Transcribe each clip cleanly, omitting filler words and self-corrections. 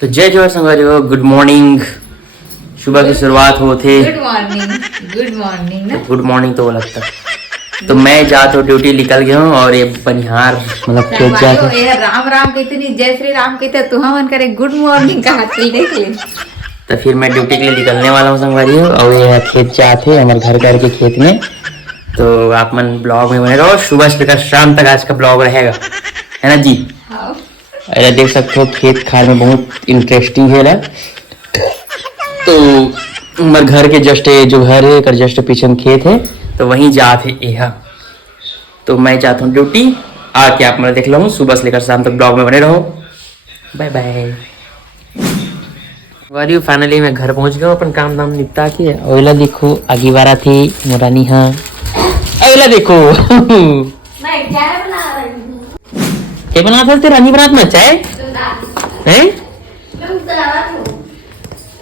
तो जय जोहर संगवारी, गुड मॉर्निंग। सुबह की शुरुआत हो थे। गुड मॉर्निंग तो वो लगता। तो मैं जा तो ड्यूटी निकल गया हूँ और ये बनिहार मतलब खेत जाके राम राम कहते नहीं, जय श्री राम कहते तो हम करे गुड मॉर्निंग का हाथ देख ले। तो फिर मैं ड्यूटी के लिए निकलने वाला हूँ संगवारी। और ये खेत जाते हमारे घर के खेत में। तो आप मन ब्लॉग में बने रहो, सुबह से लेकर शाम तक आज का ब्लॉग रहेगा, है ना जी। अरे देख सकते हो खेत खार में बहुत इंटरेस्टिंग है ना। तो हमारे घर के जस्ट जो घर है कर जस्ट पीछे में खेत है, तो वहीं जाते यह। तो मैं जाता हूँ ड्यूटी, आके आप मैं देख लो सुबह से लेकर शाम तक ब्लॉग में बने रहो। Bye bye. वारी फाइनली मैं घर पहुंच गया, अपन काम दाम निपटा के। ओला देखो आगे वारा थी मोरानी। हाँ ओला देखो मैं क्या बना रही हूँ? क्या बना था रानी बरात में चाय हैं?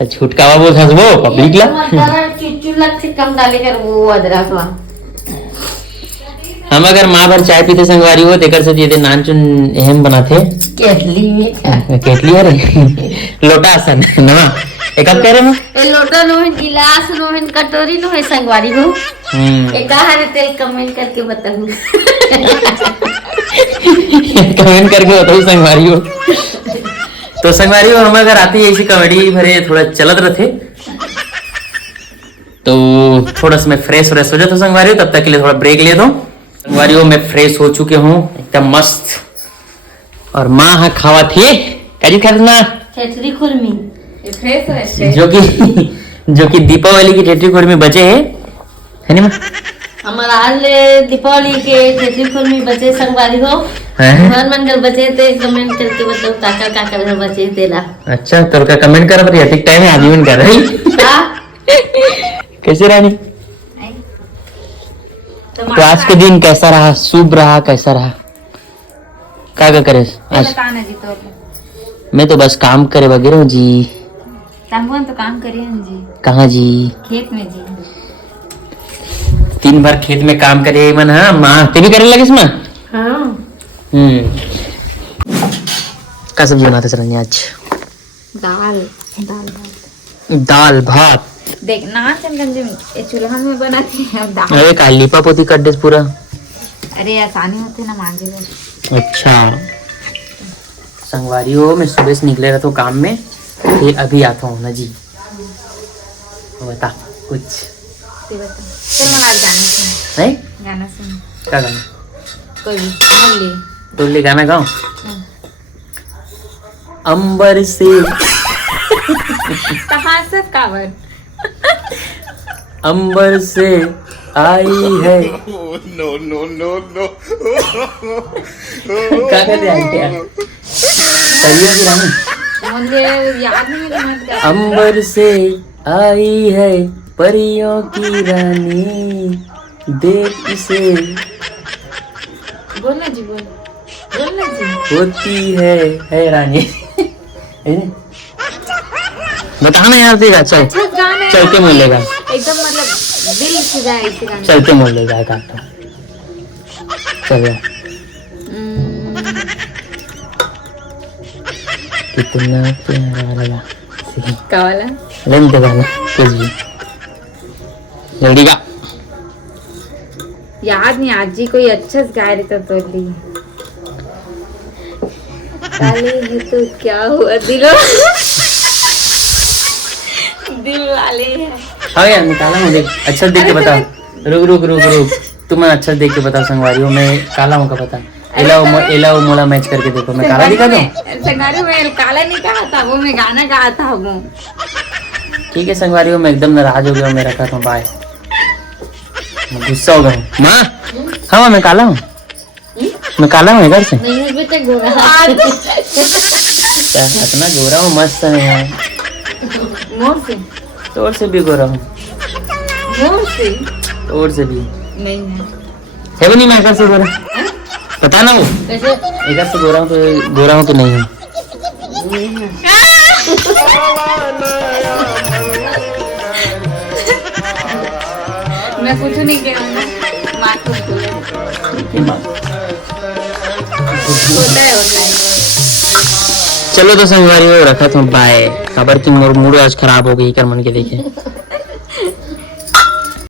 छुटकावा बोल हंस वो पब्लिक ला चुचुलक से कम डाले कर वो अदरक वा। हम अगर माँ भर चाय पीते संगवारी हो तेकर से ये नान चुन एहम बनाते केतली में केटली अरे लोटा आसन ना एक कब कह रहे हो ए लोटा नोहन गिलास नोहन कटोरी नोहन संगवारी हो। एक हरे तेल कमेंट करके बताऊं। कमेंट करके बताओ संगवारी हो। तो संगवारी हो हम अगर आती है ऐसी कॉमेडी भरे थोड़ा चलत रहे तो थोड़ा सा मैं फ्रेश हो जाता संगवारी हो। तब तक के लिए थोड़ा ब्रेक ले दो संगवारी हो। मैं फ्रेश हो चुके हूँ एकदम मस्त। और माँ हाँ खावा थे करी खरीदना खेतली खुरमी जो कि दीपावली की ठेठी खुरमी बचे है नहीं माँ? हमारा हाल दीपावली के खेतली खुरमी बचे संगवारी हो। मन मन कर बचे थे कमेंट करके बताओ काका काका घर बचे तेरा। अच्छा तो का कमेंट कर पर ठीक टाइम है आजीवन कर रही कैसे रानी। तो आज के दिन कैसा रहा, शुभ रहा कैसा रहा, क्या करे आज? मैं तो बस काम करे वगैरह जी। तो काम करिए जी। कहाँ जी? खेत में जी। दिन भर खेत में काम करे मन। हाँ माँ ते भी करे लगे इसमें। हाँ क्या सब्जी बनाते सर आज? दाल भात। देख ना चंदन चूल्हा में बनाती है दाल। अरे का लिपा पोती कर दे पूरा। अरे आसानी होती ना मांझे में। अच्छा संगवारी हो मैं सुबह से निकले रहता हूँ काम में, फिर अभी आता हूँ ना जी। बता कुछ चल मैं आज गाना सुन। नहीं गाना सुन। क्या गाना? कोई भी तो ले गाना गाओ। अंबर से कहाँ से कावर अंबर से आई है। नो नो नो नो क्या कहते हैं क्या? सही है कि रानी? मुझे याद नहीं है मत गा। अंबर से आई है परियों की रानी, देख इसे बोलना जी बोलना जी। होती है रानी। बताना यार देगा चल अच्छा गाना है। चलते मिलेगा एकदम मतलब दिल से जाए ऐसे गाना। चलते मिलेगा काटो चलो। कितना प्यारा लगा का वाला लेन दे गाना कुछ भी जल्दी गा। याद नहीं आज जी कोई अच्छा गा रही था तो ली काले है तो क्या हुआ दिलो दिल वाले है। हाँ यार निकाला मुझे अच्छा देख के बता। रुक तुम अच्छा देख के बता संगवारी हो। मैं काला हूँ का पता एला मोला मैच करके देखो मैं काला दिखा दूँ। संगवारी में काला नहीं कहा था वो, मैं गाना गाया था वो। ठीक है संगवारी हो मैं एकदम नाराज हो गया हूँ। मैं रखा था बाय, गुस्सा हो गया हूँ माँ। हाँ मैं काला हूँ, मैं काला हूँ घर से। नहीं बेटा गोरा इतना गोरा हूँ मस्त है यार। मोर से तोर से भी गोरा हूँ, मोर से तोर से भी नहीं है भी नहीं। मैं घर से गोरा पता ना वो वैसे इधर से गोरा हूँ तो गोरा हूँ कि नहीं हूँ। मैं कुछ नहीं कह रहा हूँ। माँ को होता है चलो तो संगवारी हो रखा तुम बाय। खबर की मूड आज खराब हो गई कर मन के देखे।